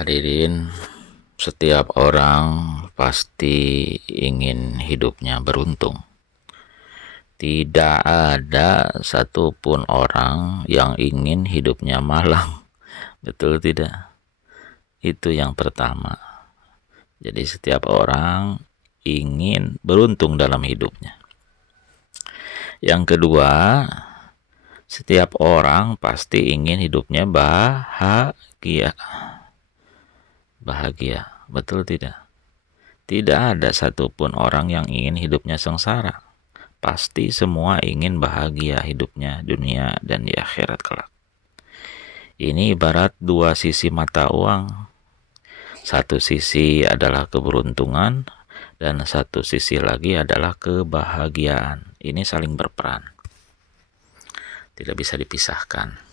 Hadirin, setiap orang pasti ingin hidupnya beruntung. Tidak ada satupun orang yang ingin hidupnya malang. Betul tidak? Itu yang pertama. Jadi setiap orang ingin beruntung dalam hidupnya. Yang kedua, setiap orang pasti ingin hidupnya bahagia. Bahagia, betul tidak? Tidak ada satupun orang yang ingin hidupnya sengsara. Pasti semua ingin bahagia hidupnya dunia dan di akhirat kelak. Ini ibarat dua sisi mata uang. Satu sisi adalah keberuntungan dan satu sisi lagi adalah kebahagiaan. Ini saling berperan. Tidak bisa dipisahkan.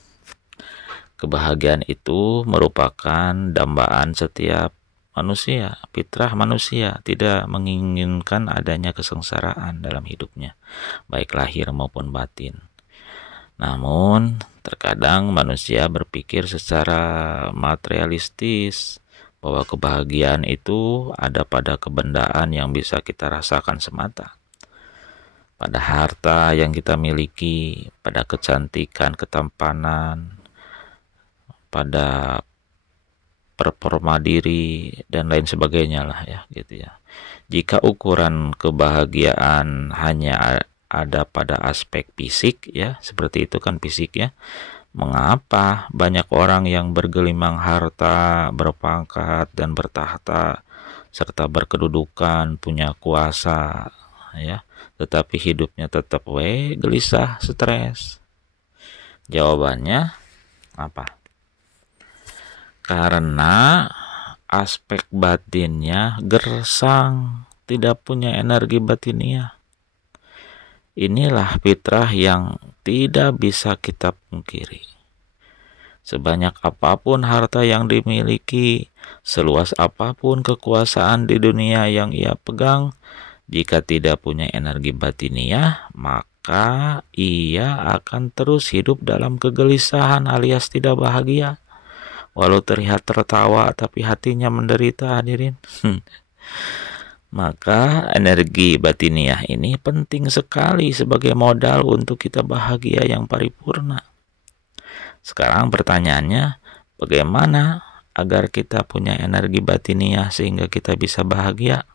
Kebahagiaan itu merupakan dambaan setiap manusia, fitrah manusia, tidak menginginkan adanya kesengsaraan dalam hidupnya, baik lahir maupun batin. Namun, terkadang manusia berpikir secara materialistis bahwa kebahagiaan itu ada pada kebendaan yang bisa kita rasakan semata, pada harta yang kita miliki, pada kecantikan, ketampanan, pada performa diri dan lain sebagainya lah ya gitu ya. Jika ukuran kebahagiaan hanya ada pada aspek fisik ya, seperti itu kan fisik ya, mengapa banyak orang yang bergelimang harta, berpangkat dan bertahta serta berkedudukan, punya kuasa ya, tetapi hidupnya tetap gelisah, stres? Jawabannya apa? Karena aspek batinnya gersang, tidak punya energi batiniah. Inilah fitrah yang tidak bisa kita pungkiri. Sebanyak apapun harta yang dimiliki, seluas apapun kekuasaan di dunia yang ia pegang, jika tidak punya energi batiniah, maka ia akan terus hidup dalam kegelisahan alias tidak bahagia. Walau terlihat tertawa tapi hatinya menderita, hadirin. Maka energi batiniah ini penting sekali sebagai modal untuk kita bahagia yang paripurna. Sekarang pertanyaannya, bagaimana agar kita punya energi batiniah sehingga kita bisa bahagia?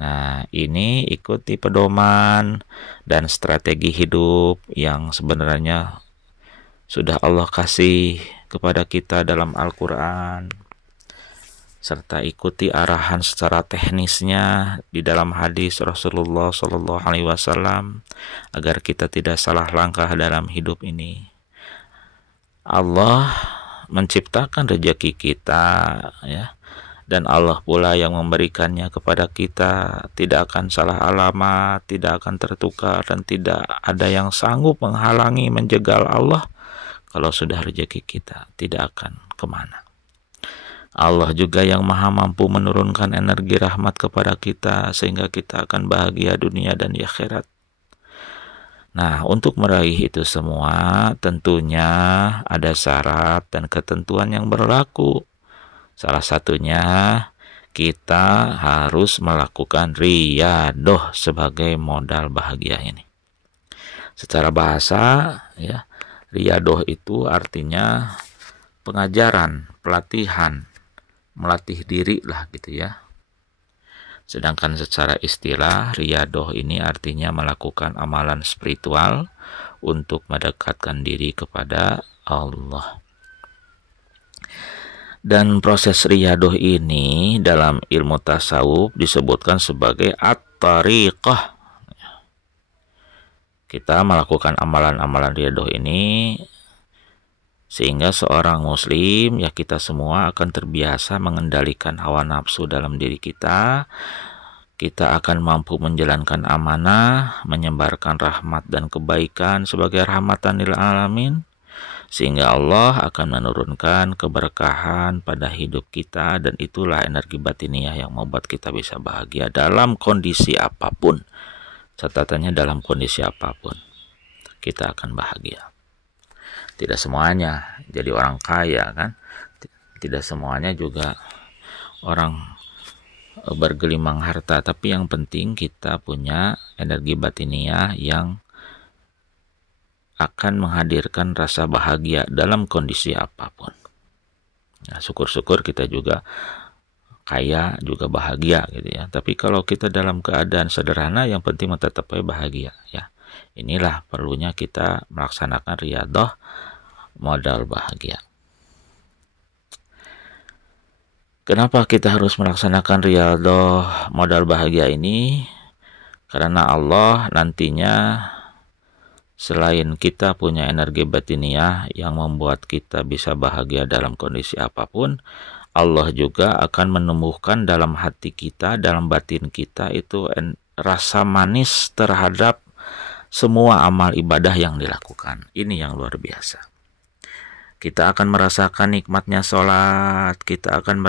Nah, ini ikuti pedoman dan strategi hidup yang sebenarnya sudah Allah kasih kepada kita dalam Al-Quran, serta ikuti arahan secara teknisnya di dalam hadis Rasulullah SAW agar kita tidak salah langkah dalam hidup ini. Allah menciptakan rezeki kita ya, dan Allah pula yang memberikannya kepada kita. Tidak akan salah alamat, tidak akan tertukar, dan tidak ada yang sanggup menghalangi, menjegal Allah. Kalau sudah rezeki kita, tidak akan kemana. Allah juga yang maha mampu menurunkan energi rahmat kepada kita sehingga kita akan bahagia dunia dan di akhirat. Nah, untuk meraih itu semua tentunya ada syarat dan ketentuan yang berlaku. Salah satunya kita harus melakukan riyadhah sebagai modal bahagia ini. Secara bahasa ya, riyadhah itu artinya pengajaran, pelatihan, melatih diri lah gitu ya. Sedangkan secara istilah riyadhah ini artinya melakukan amalan spiritual untuk mendekatkan diri kepada Allah. Dan proses riyadhah ini dalam ilmu tasawuf disebutkan sebagai at-tariqah. Kita melakukan amalan-amalan riyadhah ini sehingga seorang muslim, ya kita semua akan terbiasa mengendalikan hawa nafsu dalam diri kita. Kita akan mampu menjalankan amanah, menyebarkan rahmat dan kebaikan sebagai rahmatan lil alamin, sehingga Allah akan menurunkan keberkahan pada hidup kita, dan itulah energi batiniah yang membuat kita bisa bahagia dalam kondisi apapun. Catatannya dalam kondisi apapun kita akan bahagia. Tidak semuanya jadi orang kaya kan, tidak semuanya juga orang bergelimang harta, tapi yang penting kita punya energi batiniah yang akan menghadirkan rasa bahagia dalam kondisi apapun. Nah, syukur-syukur kita juga kaya, juga bahagia gitu ya. Tapi kalau kita dalam keadaan sederhana, yang penting tetap bahagia ya. Inilah perlunya kita melaksanakan riyadhah modal bahagia. Kenapa kita harus melaksanakan riyadhah modal bahagia ini? Karena Allah nantinya selain kita punya energi batiniah yang membuat kita bisa bahagia dalam kondisi apapun, Allah juga akan menumbuhkan dalam hati kita, dalam batin kita itu rasa manis terhadap semua amal ibadah yang dilakukan. Ini yang luar biasa. Kita akan merasakan nikmatnya sholat, kita akan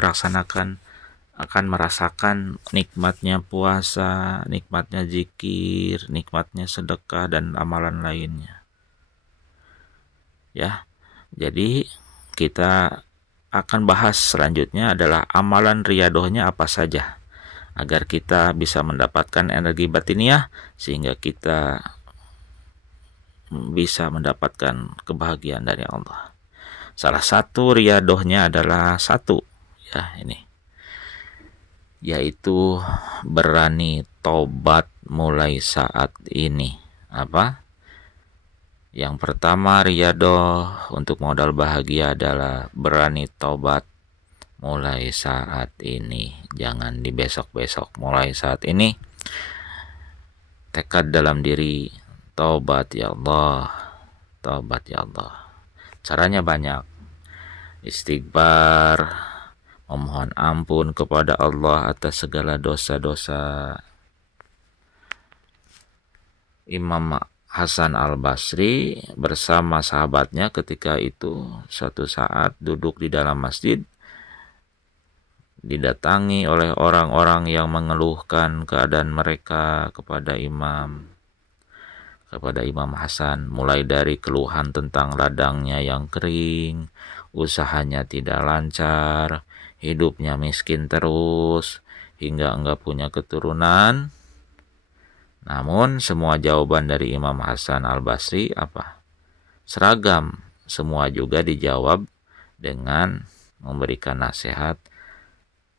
merasakan nikmatnya puasa, nikmatnya zikir, nikmatnya sedekah dan amalan lainnya. Ya, jadi kita akan bahas selanjutnya adalah amalan riyadhahnya apa saja agar kita bisa mendapatkan energi batiniah sehingga kita bisa mendapatkan kebahagiaan dari Allah. Salah satu riyadhahnya adalah yaitu berani tobat mulai saat ini. Apa? Yang pertama riyadhah untuk modal bahagia adalah berani tobat mulai saat ini. Jangan di besok-besok, mulai saat ini. Tekad dalam diri, tobat ya Allah, tobat ya Allah. Caranya banyak. Istighfar, memohon ampun kepada Allah atas segala dosa-dosa. Imam Hasan Al-Basri bersama sahabatnya ketika itu suatu saat duduk di dalam masjid, didatangi oleh orang-orang yang mengeluhkan keadaan mereka kepada Imam Hasan, mulai dari keluhan tentang ladangnya yang kering, usahanya tidak lancar, hidupnya miskin terus, hingga enggak punya keturunan. Namun semua jawaban dari Imam Hasan Al-Basri apa? Seragam. Semua juga dijawab dengan memberikan nasihat,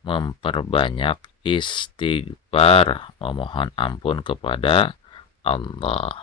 memperbanyak istighfar, memohon ampun kepada Allah.